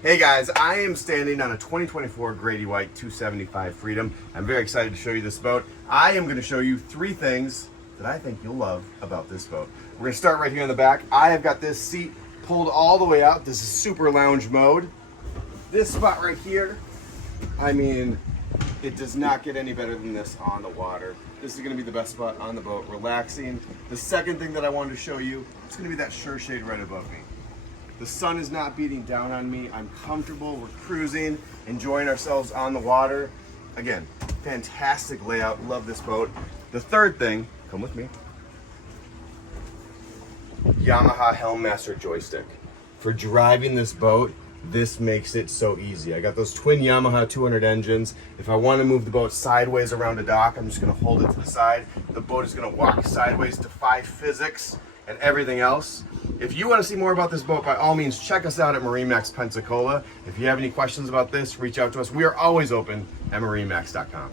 Hey guys, I am standing on a 2024 Grady-White 275 Freedom. I'm very excited to show you this boat. I am going to show you three things that I think you'll love about this boat. We're going to start right here in the back. I have got this seat pulled all the way out. This is super lounge mode. This spot right here, I mean, it does not get any better than this on the water. This is going to be the best spot on the boat, relaxing. The second thing that I wanted to show you, it's going to be that sure shade right above me. The sun is not beating down on me. I'm comfortable. We're cruising, enjoying ourselves on the water. Again, fantastic layout. Love this boat. The third thing, come with me. Yamaha Helmmaster joystick. For driving this boat, this makes it so easy. I got those twin Yamaha 200 engines. If I want to move the boat sideways around a dock, I'm just going to hold it to the side. The boat is going to walk sideways, defy physics and everything else. If you want to see more about this boat, by all means, check us out at MarineMax Pensacola. If you have any questions about this, reach out to us. We are always open at MarineMax.com.